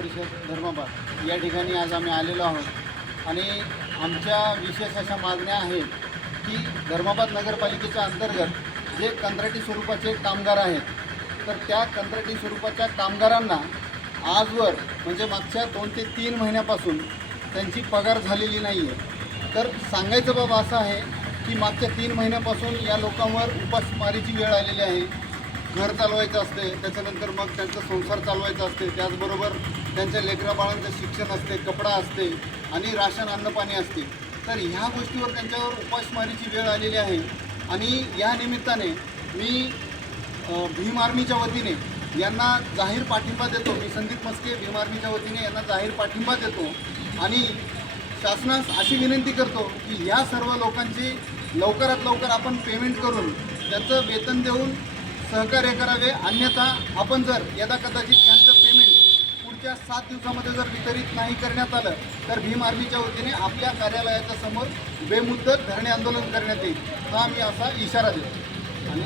परिषद धर्माबाद या ठिकाणी आज आम्ही आलेलो आहोत. आणि आमच्या विशेष अशा मागण्या आहेत की धर्माबाद नगरपालिकेच्या अंतर्गत जे कंत्राटी स्वरूपाचे कामगार आहेत तर त्या कंत्राटी स्वरूपाच्या कामगारांना आजवर म्हणजे मागच्या दोन ते तीन महिन्यापासून त्यांची पगार झालेली नाही आहे तर सांगायचं बाबा असं आहे की मागच्या तीन महिन्यापासून या लोकांवर उपासमारीची वेळ आलेली आहे. घर चालवायचं असते त्याच्यानंतर मग त्यांचा संसार चालवायचा असते. त्याचबरोबर त्यांच्या लेकराबाळांचं शिक्षण असते कपडा असते आणि राशन अन्नपाणी असते. तर ह्या गोष्टीवर त्यांच्यावर उपासमारीची वेळ आलेली आहे. आणि या निमित्ताने मी भीम आर्मीच्या वतीने यांना जाहीर पाठिंबा देतो. मी संदीप मस्के भीम आर्मीच्या वतीने यांना जाहीर पाठिंबा देतो. आणि शासनास अशी विनंती करतो की ह्या सर्व लोकांची लवकरात लवकर आपण पेमेंट करून त्यांचं वेतन देऊन सहकार्य करावे. अन्यथा आपण जर यदा कदाचित त्यांचं पेमेंट पुढच्या सात दिवसामध्ये जर वितरित नाही करण्यात आलं तर भीम आर्मीच्या वतीने आपल्या कार्यालयाच्या समोर बेमुद्दत धरणे आंदोलन करण्यात येईल. हा मी असा इशारा देतो. आणि